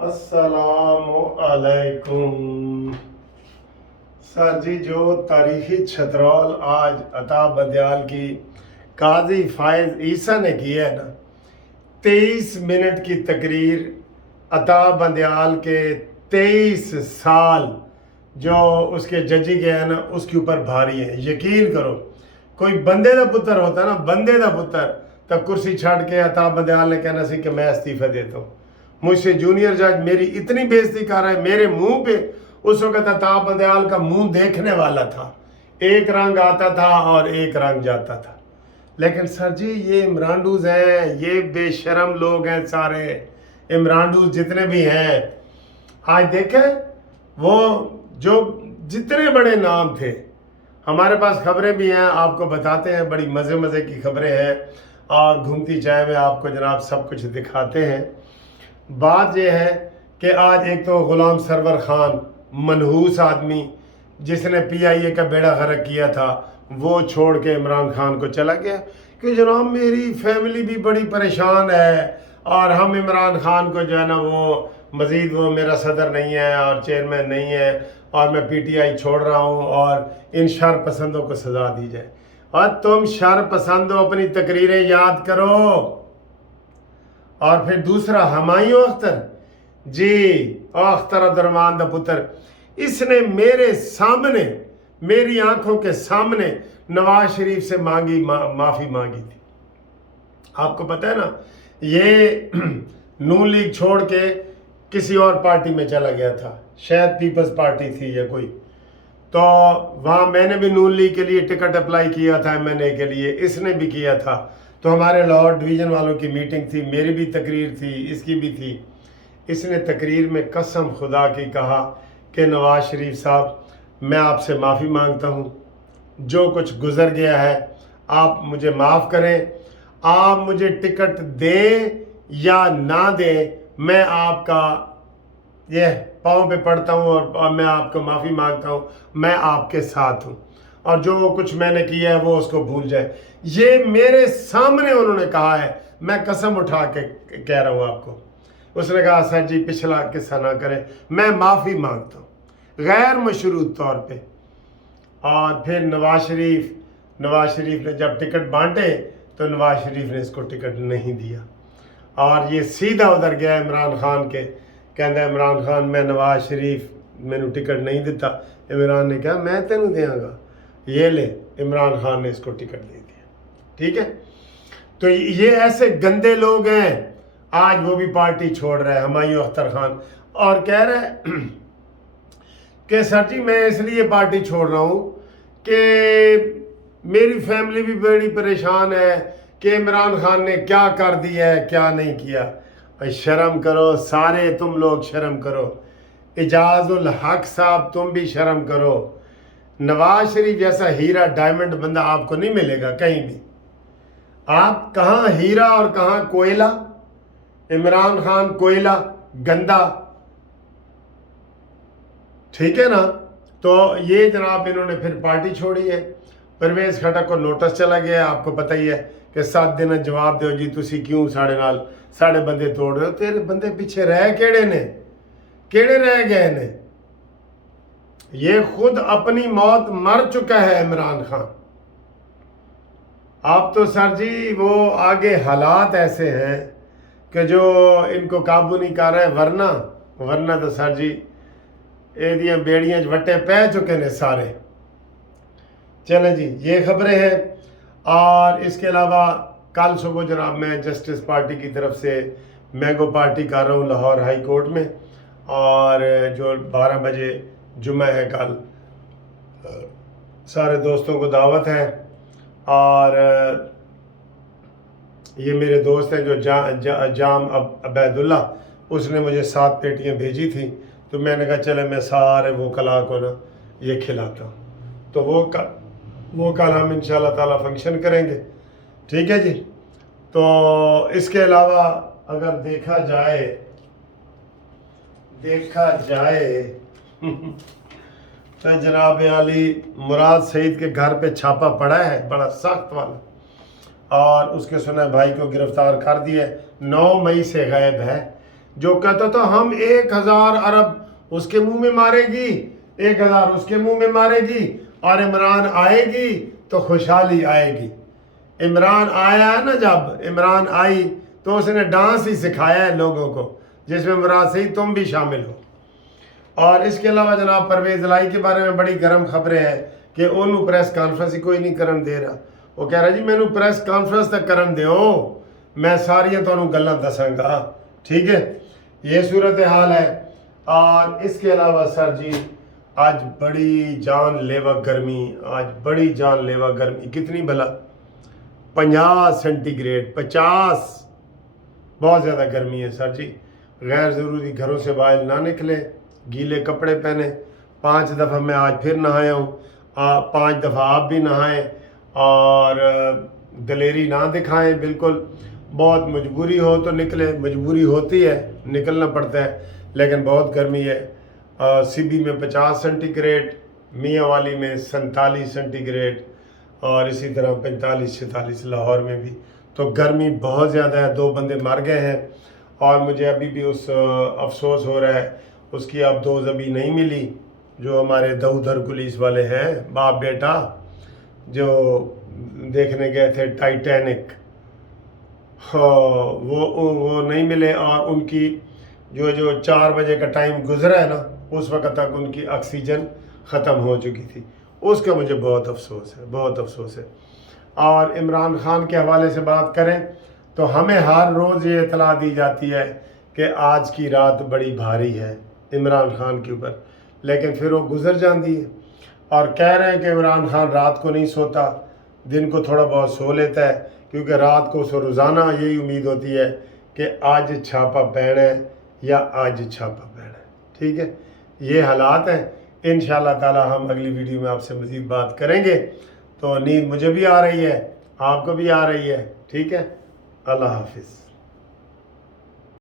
अस्सलामु अलैकुम। सर जी, जो तारीखी छतरौल आज अता बंदयाल की काजी फायज ईसा ने की है ना, 23 मिनट की तकरीर अता बंदयाल के 23 साल जो उसके जजी गए हैं ना, उसके ऊपर भारी है। यकीन करो, कोई बंदे का पुत्र होता ना, बंदे का पुत्र, तब कुर्सी छाड़ के अता बंदयाल ने कहना सी कि मैं इस्तीफा देता हूँ। मुझसे जूनियर जज मेरी इतनी बेइज्जती कर रहा है मेरे मुंह पे। उस वक्त अता बंदयाल का मुंह देखने वाला था, एक रंग आता था और एक रंग जाता था। लेकिन सर जी, ये इमरानडूज हैं, ये बेशरम लोग हैं सारे इमरानडूज जितने भी हैं। आज देखें, वो जो जितने बड़े नाम थे, हमारे पास खबरें भी हैं, आपको बताते हैं, बड़ी मज़े मज़े की खबरें हैं और घूमती चाय में आपको जनाब सब कुछ दिखाते हैं। बात यह है कि आज एक तो गुलाम सरवर खान, मनहूस आदमी जिसने PIA का बेड़ा गर्क किया था, वो छोड़ के इमरान खान को चला गया कि जनाब मेरी फैमिली भी बड़ी परेशान है और हम इमरान खान को जो है ना, वो मज़ीद वो मेरा सदर नहीं है और चेयरमैन नहीं है और मैं PTI छोड़ रहा हूँ और इन शर पसंदों को सज़ा दी जाए। और तुम शर पसंदों अपनी तकरीरें याद करो। और फिर दूसरा, हुमायूं अख्तर जी, अख्तर अब्दुर्रहमान दा पुत्र, इसने मेरे सामने, मेरी आंखों के सामने नवाज शरीफ से माफ़ी मांगी थी। आपको पता है ना, ये नून लीग छोड़ के किसी और पार्टी में चला गया था, शायद पीपल्स पार्टी थी या कोई। तो वहाँ मैंने भी नून लीग के लिए टिकट अप्लाई किया था, MNA के लिए, इसने भी किया था। तो हमारे लाहौर डिवीज़न वालों की मीटिंग थी, मेरी भी तकरीर थी, इसकी भी थी। इसने तकरीर में कसम खुदा की कहा कि नवाज शरीफ साहब, मैं आपसे माफ़ी मांगता हूँ, जो कुछ गुज़र गया है आप मुझे माफ़ करें, आप मुझे टिकट दें या ना दें, मैं आपका यह पाँव पे पड़ता हूँ और मैं आपको माफ़ी मांगता हूँ, मैं आपके साथ हूँ और जो कुछ मैंने किया है वो उसको भूल जाए। ये मेरे सामने उन्होंने कहा है, मैं कसम उठा के कह रहा हूँ आपको। उसने कहा सर जी पिछला किस्सा ना करें, मैं माफ़ी मांगता हूँ गैर मशरूत तौर पे। और फिर नवाज शरीफ ने जब टिकट बांटे तो नवाज शरीफ ने इसको टिकट नहीं दिया और ये सीधा उधर गया इमरान खान के, कहता इमरान खान मैं नवाज शरीफ मैंने टिकट नहीं दिता। इमरान ने कहा मैं तेनू देंगा, ये ले, इमरान खान ने इसको टिकट दे दिया। ठीक है, तो ये ऐसे गंदे लोग हैं। आज वो भी पार्टी छोड़ रहा है, हुमायूं अख्तर खान, और कह रहा है कि सर जी मैं इसलिए पार्टी छोड़ रहा हूँ कि मेरी फैमिली भी बड़ी परेशान है कि इमरान खान ने क्या कर दिया है, क्या नहीं किया। भाई शर्म करो, सारे तुम लोग शर्म करो। इजाजुल हक साहब तुम भी शर्म करो। नवाज शरीफ जैसा हीरा डायमंड बंदा आपको नहीं मिलेगा कहीं भी। आप कहाँ हीरा और कहाँ कोयला। इमरान खान कोयला, गंदा, ठीक है ना। तो ये जनाब इन्होंने फिर पार्टी छोड़ी है। परवेज खटक को नोटिस चला गया, आपको पता ही है कि 7 दिन जवाब दो जी, तुसी क्यों साढ़े बंदे तोड़ रहे हो। तेरे बंदे पीछे रह केड़े रह गए ने। ये खुद अपनी मौत मर चुका है इमरान खान। आप तो सर जी वो आगे हालात ऐसे हैं कि जो इनको काबू नहीं कर रहे, वरना तो सर जी एदियां बेड़ियां वट्टे पै चुके ने सारे। चलें जी, ये खबरें हैं। और इसके अलावा कल सुबह जनाब मैं जस्टिस पार्टी की तरफ से मैंगो पार्टी कर रहा हूँ लाहौर हाई कोर्ट में, और जो 12 बजे जुम्मा है कल, सारे दोस्तों को दावत है। और ये मेरे दोस्त हैं जो जाम अबैदुल्ला, उसने मुझे 7 पेटियां भेजी थी, तो मैंने कहा चले मैं सारे वो कला को ना ये खिलाता हूँ। तो वो कल हम इंशाल्लाह ताला फंक्शन करेंगे। ठीक है जी। तो इसके अलावा अगर देखा जाए तो जनाब अली मुराद सईद के घर पे छापा पड़ा है, बड़ा सख्त वाला, और उसके सुने भाई को गिरफ्तार कर दिया। 9 मई से गायब है। جو کہتا تھا ہم 1000 ارب اس کے منہ میں مارے گی، 1000 اس کے منہ میں مارے گی، اور عمران آئے گی تو خوشحالی آئے گی۔ عمران آیا ہے نا، جب عمران آئی تو اس نے ڈانس ہی سکھایا ہے لوگوں کو، جس میں مراد سے ہی تم بھی شامل ہو۔ اور اس کے علاوہ جناب پرویز الہی کے بارے میں بڑی گرم خبریں ہیں کہ انہوں پریس کانفرنس ہی کوئی نہیں کرن دے رہا۔ وہ کہہ رہا جی مینوں پریس کانفرنس تک کرن دیو، میں ساریاں تو انہوں گلاں دساں گا، ٹھیک ہے، یہ صورتحال ہے۔ اور اس کے علاوہ سر جی آج بڑی جان لیوا گرمی، آج بڑی جان لیوا گرمی، کتنی بھلا 50 سینٹی گریڈ، 50، بہت زیادہ گرمی ہے سر جی۔ غیر ضروری گھروں سے باہر نہ نکلے، گیلے کپڑے پہنے۔ 5 دفعہ میں آج پھر نہایا ہوں، 5 دفعہ آپ بھی نہائیں، اور دلیری نہ دکھائیں بالکل۔ بہت مجبوری ہو تو نکلے، مجبوری ہوتی ہے نکلنا پڑتا ہے، لیکن بہت گرمی ہے۔ سبی میں 50 سینٹی گریڈ، میاں والی میں 47 سینٹی گریڈ، اور اسی طرح 45 46 لاہور میں بھی۔ تو گرمی بہت زیادہ ہے، 2 بندے مر گئے ہیں، اور مجھے ابھی بھی افسوس ہو رہا ہے اس کی اب دوز ابھی نہیں ملی، جو ہمارے دودھر پولیس والے ہیں باپ بیٹا جو دیکھنے گئے تھے ٹائٹینک، وہ نہیں ملے، اور ان کی جو 4 بجے کا ٹائم گزرا ہے نا، اس وقت تک ان کی آکسیجن ختم ہو چکی تھی۔ اس کا مجھے بہت افسوس ہے، بہت افسوس ہے۔ اور عمران خان کے حوالے سے بات کریں تو ہمیں ہر روز یہ اطلاع دی جاتی ہے کہ آج کی رات بڑی بھاری ہے عمران خان کے اوپر، لیکن پھر وہ گزر جاتی ہے، اور کہہ رہے ہیں کہ عمران خان رات کو نہیں سوتا، دن کو تھوڑا بہت سو لیتا ہے، کیونکہ رات کو اسے روزانہ یہی امید ہوتی ہے کہ آج چھاپا پینا ہے یا آج چھاپا پینا ہے، ٹھیک ہے۔ یہ حالات ہیں۔ انشاءاللہ تعالی ہم اگلی ویڈیو میں آپ سے مزید بات کریں گے۔ تو نیند مجھے بھی آ رہی ہے، آپ کو بھی آ رہی ہے، ٹھیک ہے۔ اللہ حافظ۔